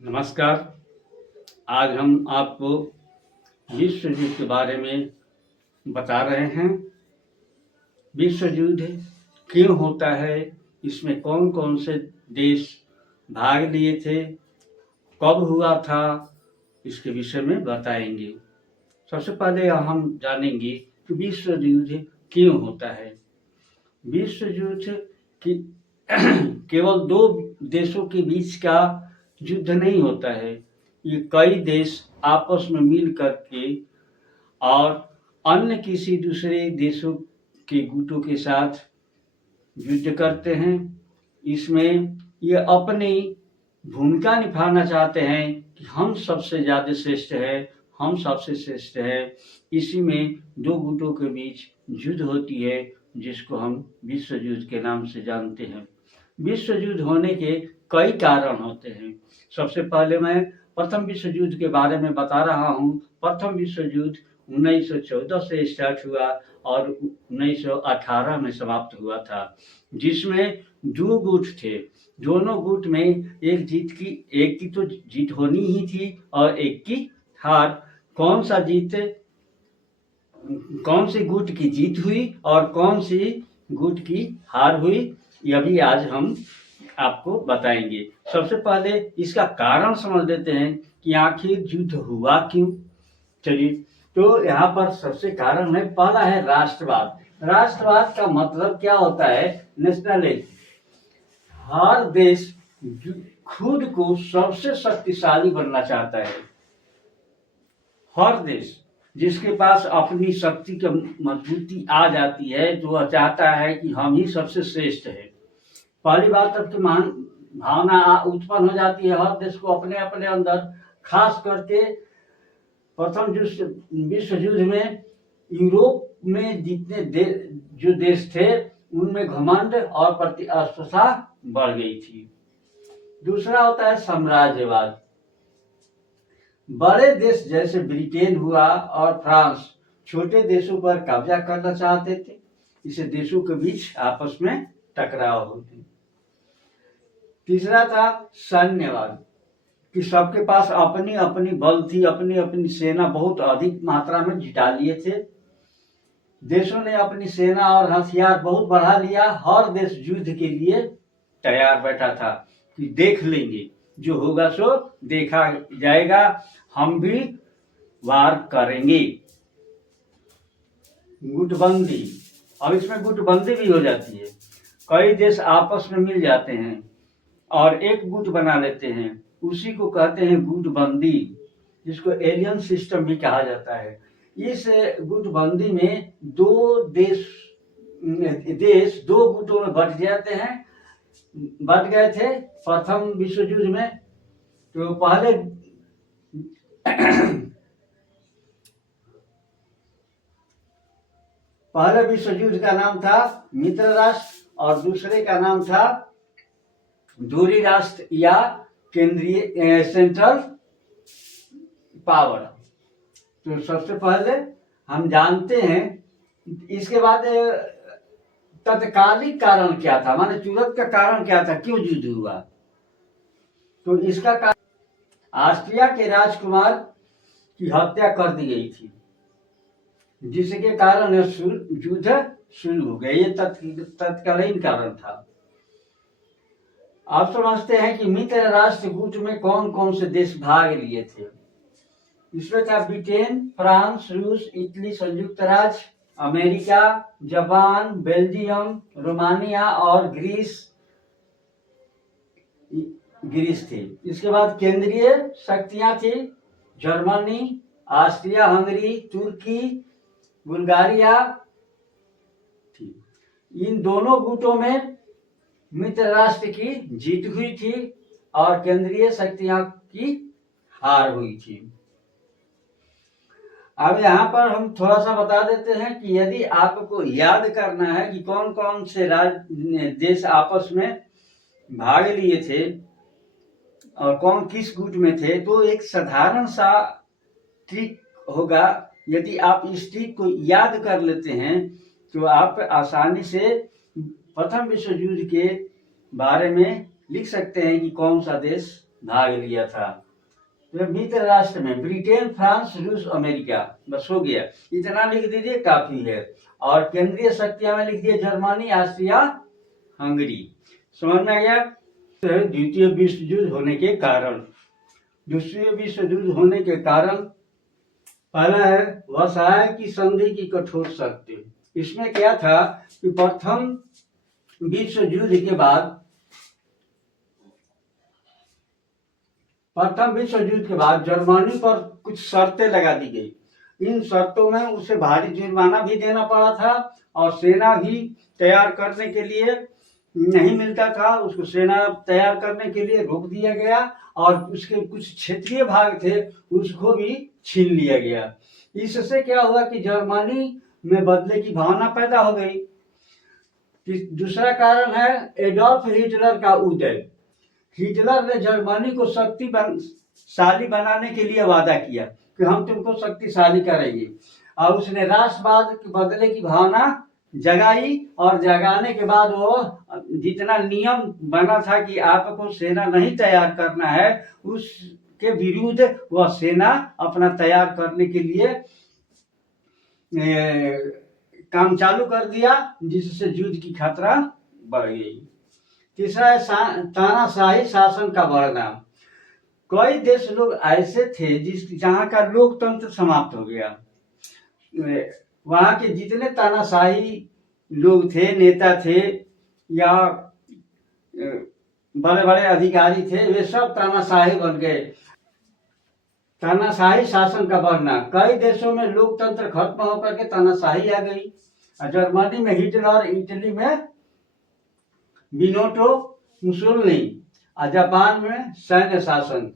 नमस्कार। आज हम आपको विश्व युद्ध के बारे में बता रहे हैं। विश्व युद्ध क्यों होता है, इसमें कौन कौन से देश भाग लिए थे, कब हुआ था, इसके विषय में बताएंगे। सबसे पहले हम जानेंगे कि विश्व युद्ध क्यों होता है। विश्व युद्ध की केवल दो देशों के बीच का युद्ध नहीं होता है। ये कई देश आपस में मिल करके और अन्य किसी दूसरे देशों के गुटों के साथ युद्ध करते हैं। इसमें ये अपनी भूमिका निभाना चाहते हैं कि हम सबसे ज़्यादा श्रेष्ठ है, हम सबसे श्रेष्ठ है। इसी में दो गुटों के बीच युद्ध होती है, जिसको हम विश्व युद्ध के नाम से जानते हैं। विश्व युद्ध होने के कई कारण होते हैं। सबसे पहले मैं प्रथम विश्व युद्ध के बारे में बता रहा हूँ। प्रथम विश्व युद्ध 1914 से स्टार्ट हुआ और 1918 में समाप्त हुआ था, जिसमें दो गुट थे। दोनों गुट में एक की तो जीत होनी ही थी और एक की हार। कौन सी गुट की जीत हुई और कौन सी गुट की हार हुई, यह भी आज हम आपको बताएंगे। सबसे पहले इसका कारण समझ लेते हैं कि आखिर युद्ध हुआ क्यों। चलिए, तो यहाँ पर सबसे कारण है, पहला है राष्ट्रवाद। राष्ट्रवाद का मतलब क्या होता है? नेशनलिज्म। हर देश खुद को सबसे शक्तिशाली बनना चाहता है। हर देश जिसके पास अपनी शक्ति की मजबूती आ जाती है, तो वह चाहता है कि हम ही सबसे श्रेष्ठ है। पहली बात तब की भावना उत्पन्न हो जाती है हर देश को अपने अपने अंदर। खास करके प्रथम विश्व युद्ध में यूरोप में जितने जो देश थे, उनमें घमंड और प्रतिस्पर्धा बढ़ गई थी। दूसरा होता है साम्राज्यवाद। बड़े देश जैसे ब्रिटेन हुआ और फ्रांस छोटे देशों पर कब्जा करना चाहते थे। इसे देशों के बीच आपस में टकराव होती। तीसरा था सैन्यवाद, कि सबके पास अपनी अपनी बल थी, अपनी अपनी सेना बहुत अधिक मात्रा में जुटा लिए थे। देशों ने अपनी सेना और हथियार बहुत बढ़ा लिया। हर देश युद्ध के लिए तैयार बैठा था कि देख लेंगे, जो होगा सो देखा जाएगा, हम भी वार करेंगे। गुटबंदी, अब इसमें गुटबंदी भी हो जाती है। कई देश आपस में मिल जाते हैं और एक गुट बना लेते हैं, उसी को कहते हैं गुटबंदी, जिसको एलियन सिस्टम भी कहा जाता है। इस गुटबंदी में दो देश दो गुटों में बट जाते हैं, बट गए थे प्रथम विश्व युद्ध में। तो पहले विश्व युद्ध का नाम था मित्र राष्ट्र और दूसरे का नाम था दूरी राष्ट्र या केंद्रीय सेंट्रल पावर। तो सबसे पहले हम जानते हैं। इसके बाद तत्कालिक कारण क्या था, माने तुरंत का कारण क्या था, क्यों युद्ध हुआ? तो इसका कारण ऑस्ट्रिया के राजकुमार की हत्या कर दी गई थी, जिसके कारण युद्ध शुरू हो गया। ये तत्कालीन कारण था। आप समझते हैं कि मित्र राष्ट्र गुट में कौन कौन से देश भाग लिए थे। इसमें था ब्रिटेन, फ्रांस, रूस, इटली, संयुक्त राज्य अमेरिका, जापान, बेल्जियम, रोमानिया और ग्रीस थी। इसके बाद केंद्रीय शक्तियां थी जर्मनी, ऑस्ट्रिया हंगरी, तुर्की, बुल्गारिया थी। इन दोनों गुटों में मित्र राष्ट्र की जीत हुई थी और केंद्रीय शक्तियां की हार हुई थी। अब यहाँ पर हम थोड़ा सा बता देते हैं कि यदि आपको याद करना है कि कौन कौन से देश आपस में भाग लिए थे और कौन किस गुट में थे, तो एक साधारण सा ट्रिक होगा। यदि आप इस ट्रिक को याद कर लेते हैं तो आप आसानी से प्रथम विश्व युद्ध के बारे में लिख सकते हैं कि कौन सा देश भाग लिया था। तो मित्र राष्ट्र में ब्रिटेन, फ्रांस, रूस, अमेरिका, बस हो गया, इतना लिख दीजिए काफी है। और केंद्रीय शक्तियां में लिख दिए जर्मनी, ऑस्ट्रिया, हंगरी। समझ में आ गया। द्वितीय विश्व युद्ध होने के कारण, द्वितीय विश्व युद्ध होने के कारण पहला है वर्साय की संधि की कठोर शर्तें। इसमें क्या था कि प्रथम विश्व युद्ध के बाद जर्मनी पर कुछ शर्तें लगा दी गई। इन शर्तों में उसे भारी जुर्माना भी देना पड़ा था और सेना भी तैयार करने के लिए नहीं मिलता था, उसको सेना तैयार करने के लिए रोक दिया गया और उसके कुछ क्षेत्रीय भाग थे उसको भी छीन लिया गया। इससे क्या हुआ कि जर्मनी में बदले की भावना पैदा हो गई। दूसरा कारण है एडोल्फ हिटलर का उदय। हिटलर ने जर्मनी को शक्तिशाली बनाने के लिए वादा किया कि हम तुमको शक्तिशाली करेंगे और उसने राष्ट्रवाद के बदले की भावना जगाई और जगाने के बाद वो जितना नियम बना था कि आपको सेना नहीं तैयार करना है उसके विरुद्ध वह सेना अपना तैयार करने के लिए काम चालू कर दिया, जिससे युद्ध की खतरा बढ़ गई। तीसरा है तानाशाही शासन का बढ़ना। कई देश लोग ऐसे थे जहाँ का लोकतंत्र समाप्त हो गया। वहाँ के जितने तानाशाही लोग थे, नेता थे या बड़े बड़े अधिकारी थे, वे सब तानाशाही बन गए। तानाशाही शासन का बढ़ना, कई देशों में लोकतंत्र खत्म होकर के तानाशाही आ गई। जर्मनी में हिटलर, इटली में बिनोटो मुसोलिनी और जापान में सैन्य शासन,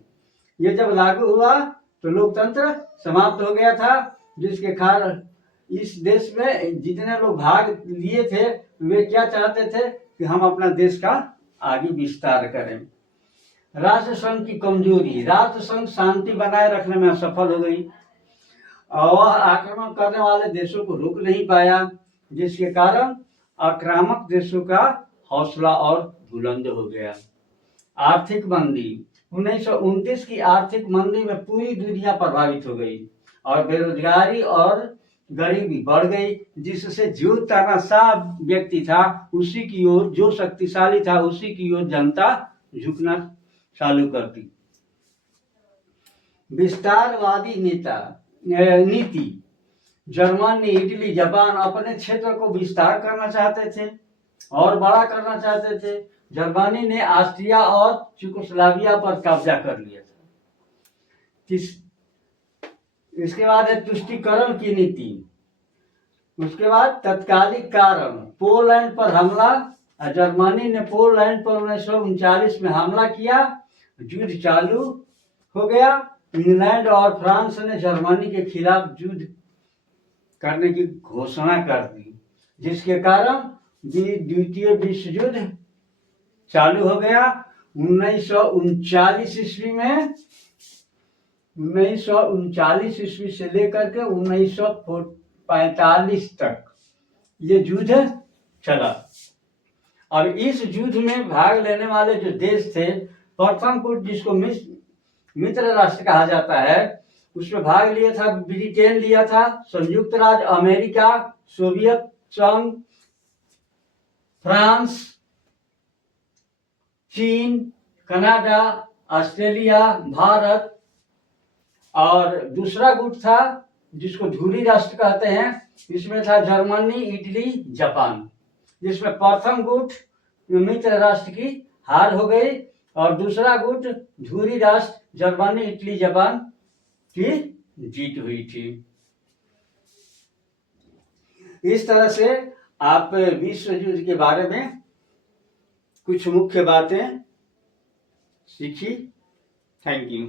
ये जब लागू हुआ तो लोकतंत्र समाप्त हो गया था, जिसके कारण इस देश में जितने लोग भाग लिए थे वे क्या चाहते थे कि हम अपना देश का आगे विस्तार करें। राष्ट्र संघ की कमजोरी, राष्ट्र संघ शांति बनाए रखने में असफल हो गई और वह आक्रमण करने वाले देशों को रोक नहीं पाया, जिसके कारण आक्रामक देशों का हौसला और बुलंद हो गया। आर्थिक मंदी, 1929 की आर्थिक मंदी में पूरी दुनिया प्रभावित हो गई और बेरोजगारी और गरीबी बढ़ गई, जिससे जो तानाशाह व्यक्ति था उसी की ओर, जो शक्तिशाली था उसी की ओर जनता झुकना चालू कर दी। विस्तारवादी नीति, जर्मनी, इटली, जापान अपने क्षेत्र को विस्तार करना चाहते थे और बड़ा करना चाहते थे। जर्मनी ने ऑस्ट्रिया और चेकोस्लोवाकिया पर कब्जा कर लिया था। इसके बाद है तुष्टीकरण की नीति। उसके बाद तत्कालिक कारण, पोलैंड पर हमला। जर्मनी ने पोलैंड पर 1939 में हमला किया, युद्ध चालू हो गया। इंग्लैंड और फ्रांस ने जर्मनी के खिलाफ युद्ध करने की घोषणा कर दी, जिसके कारण द्वितीय विश्व युद्ध चालू हो गया। 1939 ईस्वी में, 1939 ईस्वी से लेकर के 1945 तक ये युद्ध चला। और इस युद्ध में भाग लेने वाले जो देश थे, प्रथम गुट जिसको मित्र राष्ट्र कहा जाता है, उसमें भाग लिया था ब्रिटेन लिया था, संयुक्त राज्य अमेरिका, सोवियत संघ, फ्रांस, चीन, कनाडा, ऑस्ट्रेलिया, भारत। और दूसरा गुट था जिसको धुरी राष्ट्र कहते हैं, इसमें था जर्मनी, इटली, जापान, जिसमें प्रथम गुट मित्र राष्ट्र की हार हो गई और दूसरा गुट धुरी राष्ट्र जर्मनी, इटली, जापान की जीत हुई थी। इस तरह से आप विश्व युद्ध के बारे में कुछ मुख्य बातें सीखी। Thank you.